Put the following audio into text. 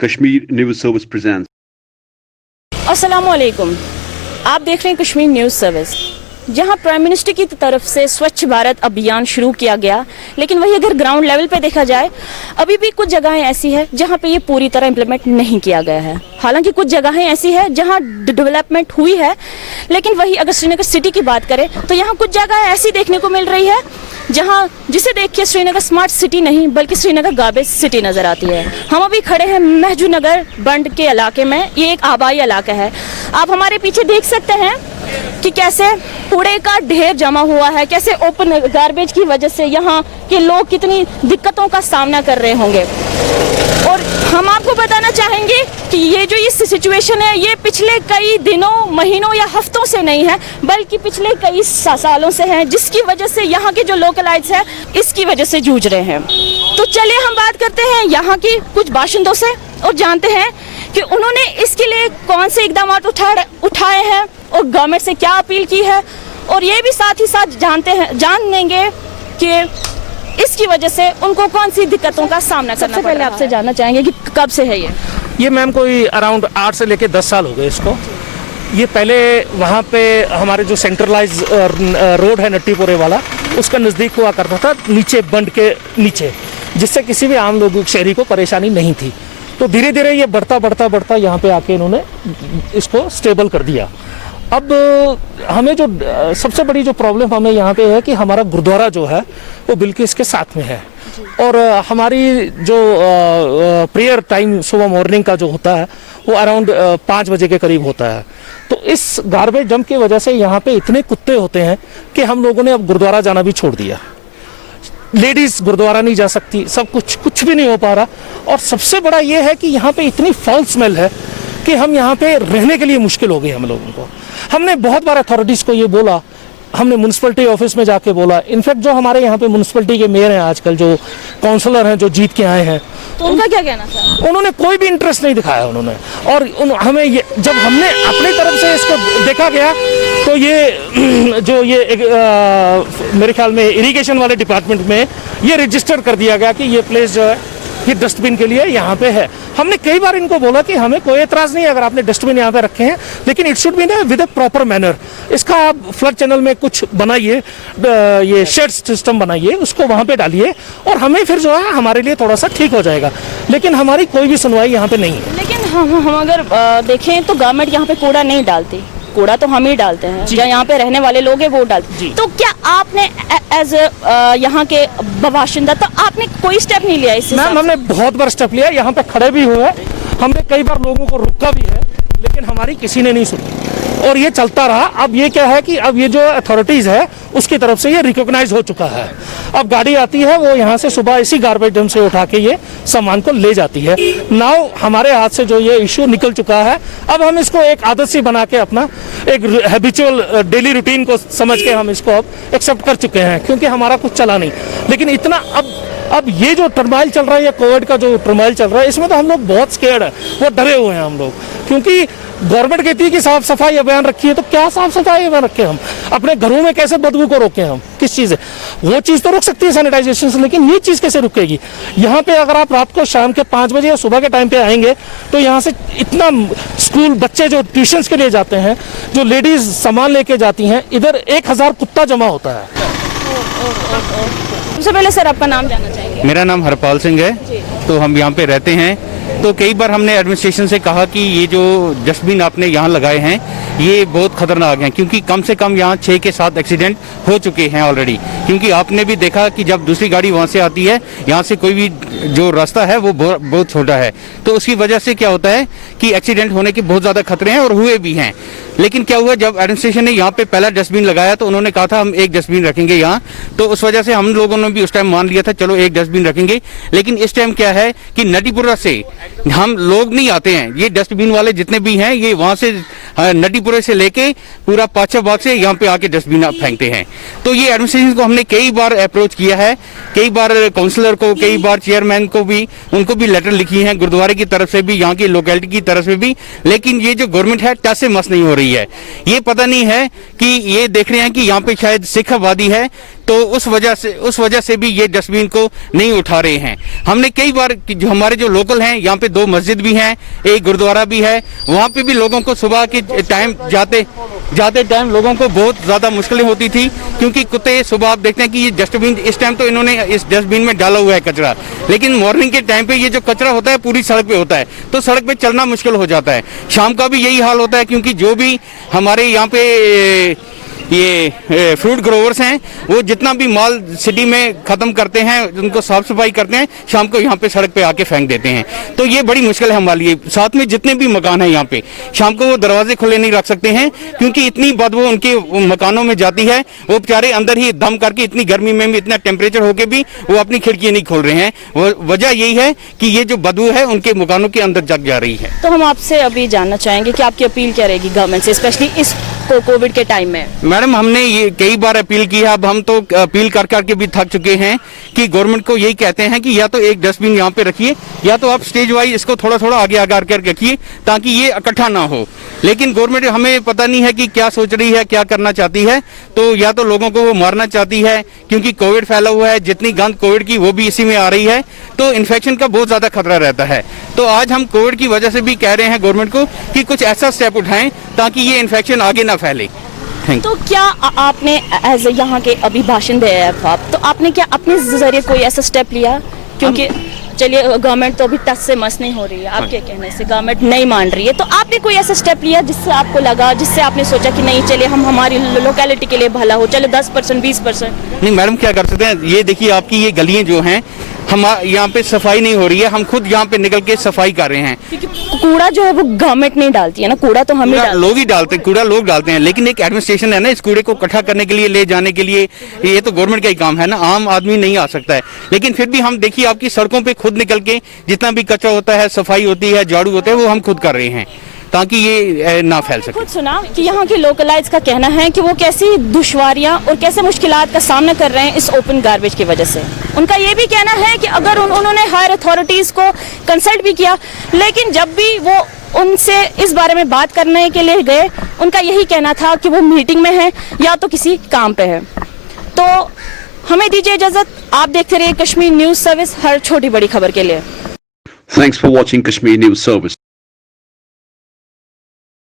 Kashmir News Service presents. अस्सलामुअलैकुम, आप देख रहे हैं कश्मीर न्यूज़ सर्विस। जहां प्राइम मिनिस्टर की तरफ से स्वच्छ भारत अभियान शुरू किया गया, लेकिन वही अगर ग्राउंड लेवल पे देखा जाए अभी भी कुछ जगहें ऐसी है जहां पे ये पूरी तरह इम्प्लीमेंट नहीं किया गया है। हालांकि कुछ जगहें ऐसी है जहां डेवलपमेंट हुई है, लेकिन वही अगर श्रीनगर सिटी की बात करें तो यहाँ कुछ जगह ऐसी देखने को मिल रही है जहां जिसे देख के श्रीनगर स्मार्ट सिटी नहीं बल्कि श्रीनगर गार्बेज सिटी नजर आती है। हम अभी खड़े हैं महजूनगर बंड के इलाके में। ये एक आबाई इलाका है। आप हमारे पीछे देख सकते हैं कि कैसे कूड़े का ढेर जमा हुआ है, कैसे ओपन गार्बेज की वजह से यहाँ के लोग कितनी दिक्कतों का सामना कर रहे होंगे। और हम आपको बताना चाहेंगे कि ये जो इस सिचुएशन है ये पिछले कई दिनों, महीनों या हफ्तों से नहीं है बल्कि पिछले कई सालों से है, जिसकी वजह से यहाँ के जो लोकलाइट्स है इसकी वजह से जूझ रहे हैं। तो चलिए हम बात करते हैं यहाँ की कुछ बाशिंदों से और जानते हैं कि उन्होंने इसके लिए कौन से इकदाम उठाए हैं और गवर्नमेंट से क्या अपील की है, और ये भी साथ ही साथ जान लेंगे कि इसकी वजह से उनको कौन सी दिक्कतों का सामना करना पड़ रहा है। पहले आपसे जानना चाहेंगे कि कब से है ये मैम कोई अराउंड 8 से लेके 10 साल हो गए इसको। ये पहले वहाँ पे हमारे जो सेंट्रलाइज रोड है नट्टीपुरे वाला, उसका नज़दीक हुआ करता था, नीचे बंड के नीचे, जिससे किसी भी आम लोगों शहरी को परेशानी नहीं थी। तो धीरे धीरे ये बढ़ता यहाँ पे आके इन्होंने इसको स्टेबल कर दिया। अब हमें जो सबसे बड़ी जो प्रॉब्लम हमें यहाँ पे है कि हमारा गुरुद्वारा जो है वो बिल्कुल इसके साथ में है, और हमारी जो प्रेयर टाइम सुबह मॉर्निंग का जो होता है वो अराउंड 5 बजे के करीब होता है। तो इस गार्बेज डंप की वजह से यहाँ पे इतने कुत्ते होते हैं कि हम लोगों ने अब गुरुद्वारा जाना भी छोड़ दिया। लेडीज गुरुद्वारा नहीं जा सकती, सब कुछ भी नहीं हो पा रहा। और सबसे बड़ा ये है कि यहाँ पे इतनी फाउल स्मेल है कि हम यहाँ पे रहने के लिए मुश्किल हो गई हम लोगों को। हमने बहुत बार अथॉरिटीज़ को ये बोला, हमने म्यूनसिपलिटी ऑफिस में जाके बोला। इनफैक्ट जो हमारे यहाँ पे म्यूनसिपलिटी के मेयर हैं आजकल, जो काउंसलर हैं जो जीत के आए हैं, तो उनका क्या कहना था? उन्होंने कोई भी इंटरेस्ट नहीं दिखाया उन्होंने। और हमें ये जब हमने अपनी तरफ से इसको देखा गया तो ये जो मेरे ख्याल में इरिगेशन वाले डिपार्टमेंट में ये रजिस्टर कर दिया गया कि ये प्लेस जो है ये डस्टबिन के लिए यहाँ पे है। हमने कई बार इनको बोला कि हमें कोई एतराज़ नहीं है अगर आपने डस्टबिन यहाँ पे रखे हैं, लेकिन it should be with a proper manner. इसका आप फ्लड चैनल में कुछ बनाइए, ये शेड सिस्टम बनाइए, उसको वहाँ पे डालिए और हमें फिर जो है हमारे लिए थोड़ा सा ठीक हो जाएगा। लेकिन हमारी कोई भी सुनवाई यहाँ पे नहीं है। लेकिन हम अगर देखें तो गवर्नमेंट यहाँ पे कूड़ा नहीं डालती, कूड़ा तो हम ही डालते हैं, जो यहाँ पे रहने वाले लोग हैं वो डालते हैं। तो क्या आपने एज यहाँ के बाशिंदा तो आपने कोई स्टेप नहीं लिया इससे? मैम हमने बहुत बार स्टेप लिया, यहाँ पे खड़े भी हुए, हमने कई बार लोगों को रोका भी है, लेकिन हमारी किसी ने नहीं सुनी और ये चलता रहा। अब ये क्या है कि अब ये जो अथॉरिटीज है उसकी तरफ से ये रिकॉग्नाइज हो चुका है। अब गाड़ी आती है, वो यहाँ से सुबह इसी गार्बेज डंप से उठा के ये सामान को ले जाती है। नाउ हमारे हाथ से जो ये इशू निकल चुका है, अब हम इसको एक आदत सी बना के अपना एक हैबिचुअल डेली रूटीन को समझ के हम इसको अब एक्सेप्ट कर चुके हैं, क्योंकि हमारा कुछ चला नहीं। लेकिन इतना अब ये जो टर्माइल चल रहा है, ये कोविड का जो टर्माइल चल रहा है, इसमें तो हम लोग बहुत स्केर्ड है, वो डरे हुए हैं हम लोग, क्योंकि गवर्नमेंट कहती है कि साफ सफाई अभियान रखिए, तो क्या साफ सफाई अभियान रखें हम? अपने घरों में कैसे बदबू को रोकें हम? किस चीज़ है वो चीज़ तो रुक सकती है सैनिटाइजेशन से, लेकिन ये चीज़ कैसे रुकेगी? यहाँ पे अगर आप रात को शाम के 5 बजे या सुबह के टाइम पे आएंगे तो यहाँ से इतना स्कूल बच्चे जो ट्यूशंस के लिए जाते हैं, जो लेडीज सामान लेके जाती हैं, इधर 1000 कुत्ता जमा होता है। सबसे पहले सर आपका नाम जानना चाहेंगे? मेरा नाम हरपाल सिंह है, तो हम यहाँ पे रहते हैं। तो कई बार हमने एडमिनिस्ट्रेशन से कहा कि ये जो डस्टबिन आपने यहाँ लगाए हैं ये बहुत खतरनाक हैं, क्योंकि कम से कम यहाँ 6 के 7 एक्सीडेंट हो चुके हैं ऑलरेडी। क्योंकि आपने भी देखा कि जब दूसरी गाड़ी वहाँ से आती है, यहाँ से कोई भी जो रास्ता है वो बहुत छोटा है, तो उसकी वजह से क्या होता है कि एक्सीडेंट होने के बहुत ज़्यादा खतरे हैं और हुए भी हैं। लेकिन क्या हुआ, जब एडमिनिस्ट्रेशन ने यहाँ पे पहला डस्टबिन लगाया तो उन्होंने कहा था हम एक डस्टबिन रखेंगे यहाँ, तो उस वजह से हम लोगों ने भी उस टाइम मान लिया था चलो एक डस्टबिन रखेंगे। लेकिन इस टाइम क्या है कि नटीपुरा से हम लोग नहीं आते हैं, ये डस्टबिन वाले जितने भी हैं ये वहाँ से नटीपुरे से लेके पूरा पाछा बाग से यहाँ पे आके डस्टबिन फेंकते हैं। तो ये एडमिनिस्ट्रेशन को हमने कई बार अप्रोच किया है, कई बार काउंसलर को, कई बार चेयरमैन को भी, उनको भी लेटर लिखी है, गुरुद्वारे की तरफ से भी, यहाँ की लोकेलिटी की तरफ से भी। लेकिन ये जो गवर्नमेंट है टस से मस नहीं हो रही है। ये पता नहीं है कि ये देख रहे हैं कि यहाँ पे शायद सिख आबादी है, तो उस वजह से भी ये डस्टबिन को नहीं उठा रहे हैं। हमने कई बार जो हमारे जो लोकल हैं, यहाँ पे 2 मस्जिद भी हैं, एक गुरुद्वारा भी है, वहाँ पे भी लोगों को सुबह के टाइम जाते टाइम लोगों को बहुत ज़्यादा मुश्किलें होती थी, क्योंकि कुत्ते सुबह आप देखते हैं कि ये डस्टबिन इस टाइम तो इन्होंने इस डस्टबिन में डाला हुआ है कचरा, लेकिन मॉर्निंग के टाइम पे ये जो कचरा होता है पूरी सड़क पे होता है, तो सड़क पे चलना मुश्किल हो जाता है। शाम का भी यही हाल होता है, क्योंकि जो भी हमारे यहाँ पे ये फ्रूट ग्रोवर्स हैं, वो जितना भी माल सिटी में ख़त्म करते हैं, उनको साफ सफाई करते हैं, शाम को यहाँ पे सड़क पे आके फेंक देते हैं। तो ये बड़ी मुश्किल है हमारे लिए। साथ में जितने भी मकान हैं यहाँ पे, शाम को वो दरवाजे खुले नहीं रख सकते हैं, क्योंकि इतनी बदबू उनके मकानों में जाती है। वो बेचारे अंदर ही दम करके, इतनी गर्मी में भी, इतना टेम्परेचर होके भी वो अपनी खिड़की नहीं खोल रहे हैं। वजह यही है कि ये जो बदबू है उनके मकानों के अंदर जग जा रही है। तो हम आपसे अभी जानना चाहेंगे कि आपकी अपील क्या रहेगी गवर्नमेंट से, स्पेशली इस कोविड के टाइम में। मैडम, हमने ये कई बार अपील की है, अब हम तो अपील कर करके भी थक चुके हैं कि गवर्नमेंट को यही कहते हैं कि या तो एक डस्टबिन यहाँ पे रखिए, या तो आप स्टेज वाइज इसको थोड़ा थोड़ा आगे आगे करके रखिए, ताकि ये इकट्ठा ना हो। लेकिन गवर्नमेंट हमें पता नहीं है कि क्या सोच रही है, क्या करना चाहती है। तो या तो लोगों को वो मारना चाहती है, क्योंकि कोविड फैला हुआ है, जितनी गंद कोविड की वो भी इसी में आ रही है, तो इन्फेक्शन का बहुत ज्यादा खतरा रहता है। तो आज हम कोविड की वजह से भी कह रहे हैं गवर्नमेंट को कि कुछ ऐसा स्टेप उठाएं ताकि ये इन्फेक्शन आगे ना फैले। तो क्या आपने एज यहाँ के अभी भाषण दिया है आप, तो आपने क्या अपने जरिए कोई ऐसा स्टेप लिया? क्योंकि चलिए गवर्नमेंट तो अभी टच से मस नहीं हो रही है, आपके कहने से गवर्नमेंट नहीं मान रही है, तो आपने कोई ऐसा स्टेप लिया जिससे आपको लगा, जिससे आपने सोचा कि नहीं चलिए हम हमारी लोकेलिटी के लिए भला हो, चलो 10% 20%? नहीं मैडम, क्या कर सकते हैं, ये देखिए आपकी ये गलियां जो हैं, हम यहाँ पे सफाई नहीं हो रही है, हम खुद यहाँ पे निकल के सफाई कर रहे हैं। क्योंकि कूड़ा जो है वो गवर्नमेंट नहीं डालती है ना, कूड़ा तो हम लोग ही डालते हैं, कूड़ा लोग डालते हैं, लेकिन एक एडमिनिस्ट्रेशन है ना इस कूड़े को इकट्ठा करने के लिए, ले जाने के लिए, ये तो गवर्नमेंट का ही काम है ना, आम आदमी नहीं आ सकता है। लेकिन फिर भी हम देखिए आपकी सड़कों पे खुद निकल के जितना भी कचरा होता है, सफाई होती है, झाड़ू होते हैं, वो हम खुद कर रहे हैं ताकि ये ना फैल सके। खुद सुना कि यहाँ के लोकलाइज का कहना है कि वो कैसी दुश्वारियां और कैसे मुश्किलात का सामना कर रहे हैं इस ओपन गार्बेज की वजह से। उनका ये भी कहना है कि अगर उन्होंने हायर अथॉरिटीज को कंसल्ट भी किया, लेकिन जब भी वो उनसे इस बारे में बात करने के लिए गए, उनका यही कहना था कि वो मीटिंग में है या तो किसी काम पे है। तो हमें दीजिए इजाजत, आप देखते रहिए कश्मीर न्यूज सर्विस, हर छोटी बड़ी खबर के लिए। Thanks for watching Kashmir News Service.